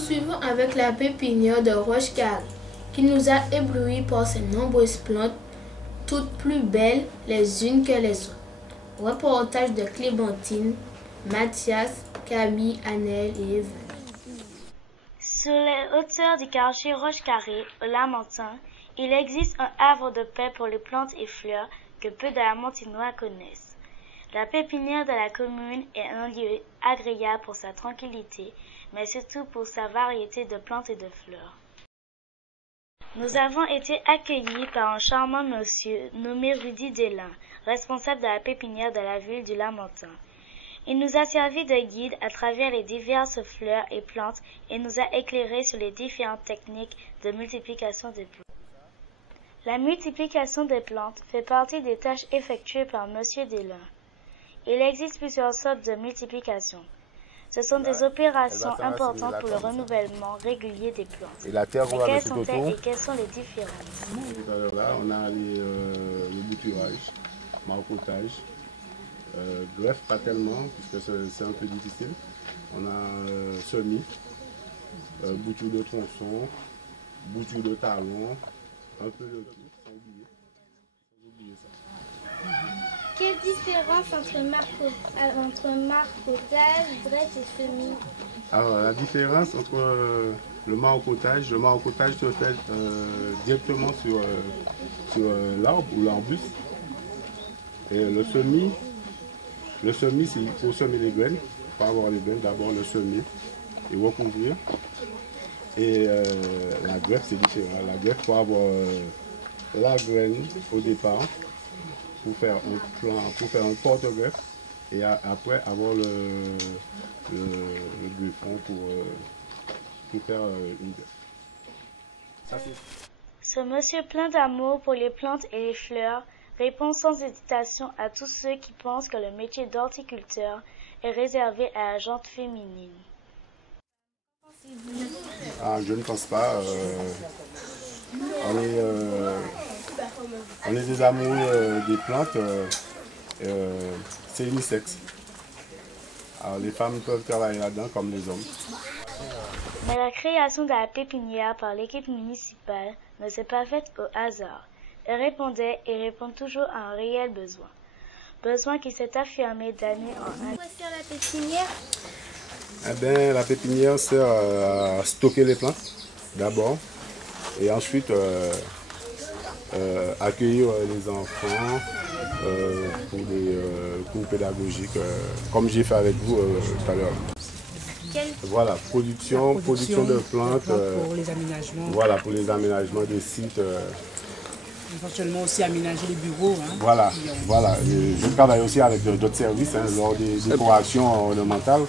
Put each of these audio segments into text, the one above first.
Suivons avec la pépinière de Roche-Carré, qui nous a éblouis par ses nombreuses plantes, toutes plus belles les unes que les autres. Reportage de Clémentine, Mathias, Camille, Annelle et Eva. Sur les hauteurs du quartier Roche-Carré, au Lamentin, il existe un havre de paix pour les plantes et fleurs que peu de Lamentinois connaissent. La pépinière de la commune est un lieu agréable pour sa tranquillité, mais surtout pour sa variété de plantes et de fleurs. Nous avons été accueillis par un charmant monsieur nommé Rudy Delan, responsable de la pépinière de la ville du Lamentin. Il nous a servi de guide à travers les diverses fleurs et plantes et nous a éclairés sur les différentes techniques de multiplication des plantes. La multiplication des plantes fait partie des tâches effectuées par monsieur Delan. Il existe plusieurs sortes de multiplication. Ce sont des opérations importantes pour le renouvellement régulier des plantes. Et la terre, mais quelles sont-elles et quelles sont les différences? Tout à l'heure, là, on a le bouturage, marcotage, greffe pas tellement, puisque c'est un peu difficile. On a semis, bouture de tronçon, bouture de talon, un peu de tout, sans oublier ça. Quelle différence entre marcotage, greffe et semis? Alors, la différence entre le marocotage se fait directement sur l'arbre ou l'arbuste. Et le semis, c'est pour semer les graines. Pour avoir les graines, d'abord le semer et recouvrir. Et la greffe, c'est différent. La greffe, pour avoir la graine au départ, pour faire un porte-greffe et après avoir le greffon pour faire une greffe. Ce monsieur plein d'amour pour les plantes et les fleurs répond sans hésitation à tous ceux qui pensent que le métier d'horticulteur est réservé à la gente féminine. Je ne pense pas. On est des amoureux des plantes, c'est unisexe. Alors les femmes peuvent travailler là-dedans comme les hommes. Mais la création de la pépinière par l'équipe municipale ne s'est pas faite au hasard. Elle répondait et répond toujours à un réel besoin. Besoin qui s'est affirmé d'année en année. Quoi sert la pépinière? Eh bien, la pépinière sert à stocker les plantes d'abord et ensuite accueillir les enfants pour des cours pédagogiques, comme j'ai fait avec vous tout à l'heure. Voilà, production de plantes pour les aménagements. Voilà, pour les aménagements des sites. Éventuellement aussi aménager les bureaux. Hein, voilà. Je travaille aussi avec d'autres services lors des décorations ornementales.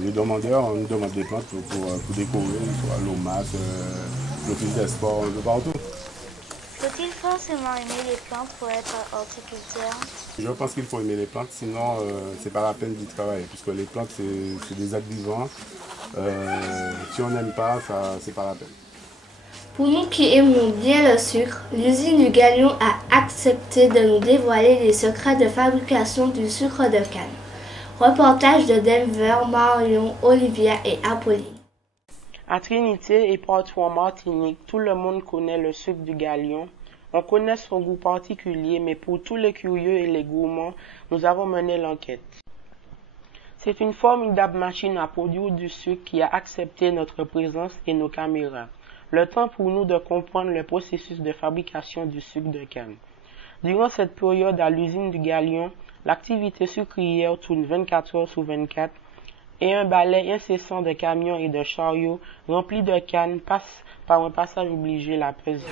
Les demandeurs, on nous demande des plantes pour décorer, soit l'OMAS, l'Office des sports, de partout. Faut-il forcément aimer les plantes pour être horticulteur? Je pense qu'il faut aimer les plantes, sinon c'est pas la peine d'y travailler, puisque les plantes c'est des êtres vivants. Si on n'aime pas, c'est pas la peine. Pour nous qui aimons bien le sucre, l'usine du Galion a accepté de nous dévoiler les secrets de fabrication du sucre de canne. Reportage de Denver, Marion, Olivia et Apolline. À Trinité et partout en Martinique, tout le monde connaît le sucre du Galion. On connaît son goût particulier, mais pour tous les curieux et les gourmands, nous avons mené l'enquête. C'est une formidable machine à produire du sucre qui a accepté notre présence et nos caméras. Le temps pour nous de comprendre le processus de fabrication du sucre de canne. Durant cette période à l'usine du Galion, l'activité sucrière tourne 24 heures sur 24 et un balai incessant de camions et de chariots remplis de cannes passe par un passage obligé la pèse.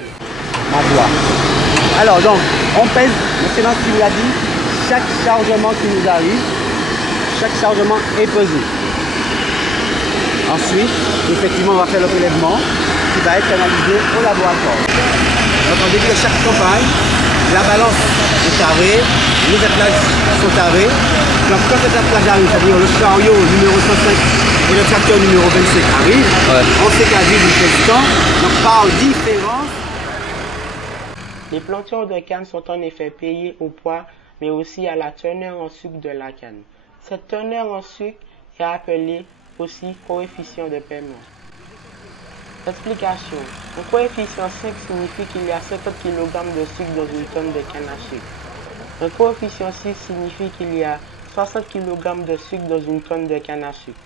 Alors donc, on pèse, le sénateur l'a dit, chaque chargement qui nous arrive, chaque chargement est pesé. Ensuite, effectivement, on va faire le prélèvement qui va être analysé au laboratoire. Donc en début de chaque campagne, la balance est tarée, les attelages sont tarés. Donc quand cet attelage arrive, c'est-à-dire le chariot numéro 105 et le tracteur numéro 25 arrivent, on sait qu'à vivre une pèse temps, donc par différence. Les planteurs de canne sont en effet payés au poids, mais aussi à la teneur en sucre de la canne. Cette teneur en sucre est appelée aussi coefficient de paiement. Explication. Un coefficient 5 signifie qu'il y a 50 kg de sucre dans une tonne de canne à sucre. Un coefficient 6 signifie qu'il y a 60 kg de sucre dans une tonne de canne à sucre.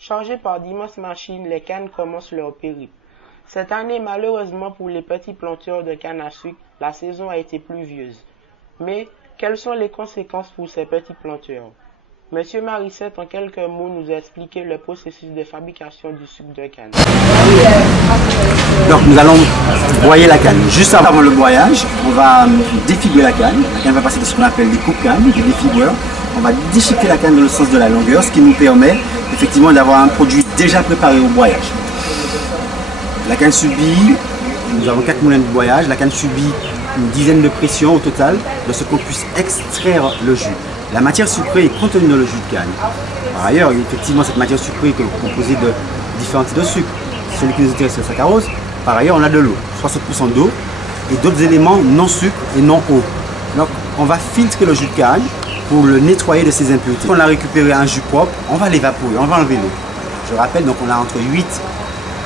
Chargées par d'immenses machines, les cannes commencent leur périple. Cette année, malheureusement pour les petits planteurs de canne à sucre, la saison a été pluvieuse. Mais, quelles sont les conséquences pour ces petits planteurs? Monsieur Marissette, en quelques mots, nous a expliqué le processus de fabrication du sucre de canne. Donc nous allons broyer la canne. Juste avant le broyage, on va défigurer la canne. La canne va passer de ce qu'on appelle des coupe-cannes, des défigueurs. On va déchiqueter la canne dans le sens de la longueur, ce qui nous permet effectivement d'avoir un produit déjà préparé au broyage. La canne subit, nous avons 4 moulins de broyage, la canne subit une dizaine de pressions au total, de ce qu'on puisse extraire le jus. La matière sucrée est contenue dans le jus de canne. Par ailleurs, effectivement, cette matière sucrée est composée de différents types de sucre. Celui qui nous intéresse, c'est le saccharose. Par ailleurs, on a de l'eau, 60% d'eau, et d'autres éléments non sucre et non eau. Donc, on va filtrer le jus de canne pour le nettoyer de ses impuretés. Quand on a récupéré un jus propre, on va l'évaporer, on va enlever l'eau. Je rappelle, donc on a entre 8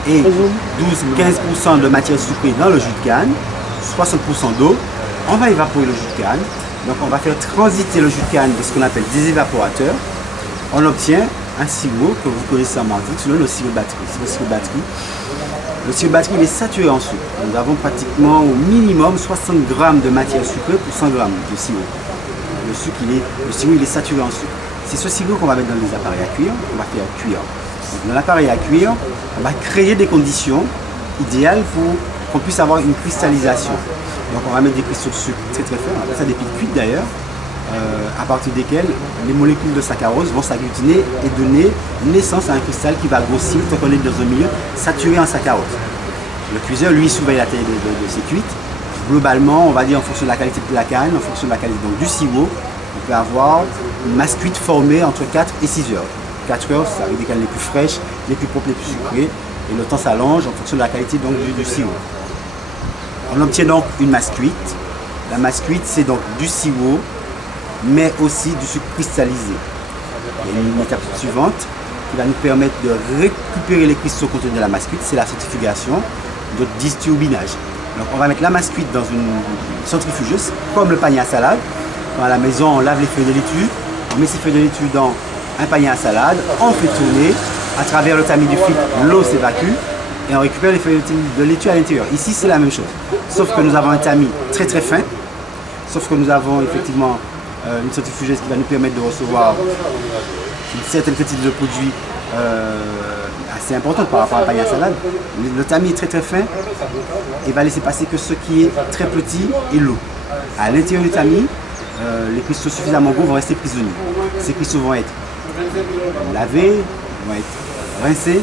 et 12-15% de matière sucrée dans le jus de canne, 60% d'eau. On va évaporer le jus de canne. Donc on va faire transiter le jus de canne de ce qu'on appelle des évaporateurs. On obtient un sirop que vous connaissez en Martinique, selon le sirop batterie. Le sirop batterie, il est saturé en sucre. Nous avons pratiquement au minimum 60 g de matière sucrée pour 100 g de sirop. Le sirop il est saturé en sucre. C'est ce sirop qu'on va mettre dans les appareils à cuire, on va faire cuire. Donc, dans l'appareil à cuire, on va créer des conditions idéales pour qu'on puisse avoir une cristallisation. Donc on va mettre des cristaux de sucre très très fins, on appelle ça des piles cuites d'ailleurs, à partir desquelles les molécules de saccharose vont s'agglutiner et donner naissance à un cristal qui va grossir tant qu'on est dans un milieu saturé en saccharose. Le cuiseur, lui, surveille la taille de ces cuites. Globalement, on va dire en fonction de la qualité de la canne, en fonction de la qualité donc, du sirop, on peut avoir une masse cuite formée entre 4 et 6 heures. 4 heures, ça avec des cannes les plus fraîches, les plus propres, les plus sucrées, et le temps s'allonge en fonction de la qualité donc, du sirop. On obtient donc une masse cuite. La masse cuite, c'est donc du sirop, mais aussi du sucre cristallisé. Il y a une étape suivante qui va nous permettre de récupérer les cristaux contenus de la masse cuite, c'est la centrifugation, donc disturbinage. Donc on va mettre la masse cuite dans une centrifugeuse, comme le panier à salade. Quand à la maison, on lave les feuilles de laitue, on met ces feuilles de laitue dans un panier à salade, on fait tourner, à travers le tamis du filtre, l'eau s'évacue, et on récupère les feuilles de laitue à l'intérieur. Ici, c'est la même chose, sauf que nous avons un tamis très très fin, sauf que nous avons effectivement une centrifugeuse qui va nous permettre de recevoir une certaine quantité de produits assez importante par rapport à un panier à salade. Le tamis est très très fin et va laisser passer que ce qui est très petit et l'eau. À l'intérieur du tamis, les cristaux suffisamment gros vont rester prisonniers. Ces cristaux vont être lavés, vont être rincés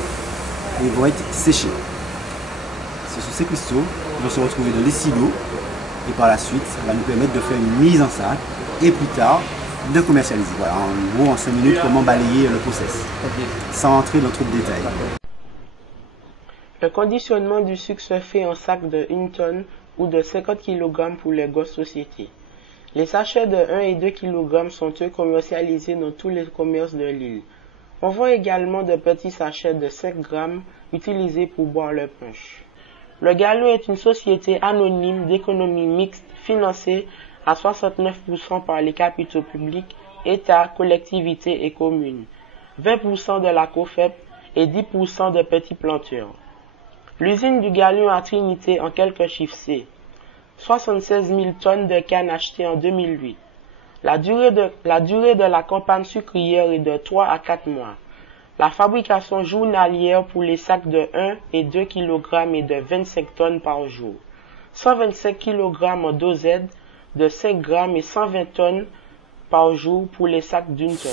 et vont être séchés. Ce sont ces cristaux qui vont se retrouver dans les silos et par la suite, ça va nous permettre de faire une mise en sac et plus tard de commercialiser. Voilà, en gros, en 5 minutes, comment balayer le process, sans entrer dans trop de détails. Le conditionnement du sucre se fait en sac de 1 tonne ou de 50 kg pour les grosses sociétés. Les sachets de 1 et 2 kg sont eux commercialisés dans tous les commerces de l'île. On vend également de petits sachets de 5 g utilisés pour boire le punch. Le Galion est une société anonyme d'économie mixte financée à 69% par les capitaux publics, État, collectivités et communes, 20% de la COFEP et 10% de petits planteurs. L'usine du Galion à Trinité en quelques chiffres c'est 76 000 tonnes de canne achetées en 2008. La durée de la campagne sucrière est de 3 à 4 mois. La fabrication journalière pour les sacs de 1 et 2 kg est de 25 tonnes par jour. 125 kg en dosette de 5 g et 120 tonnes par jour pour les sacs d'1 tonne.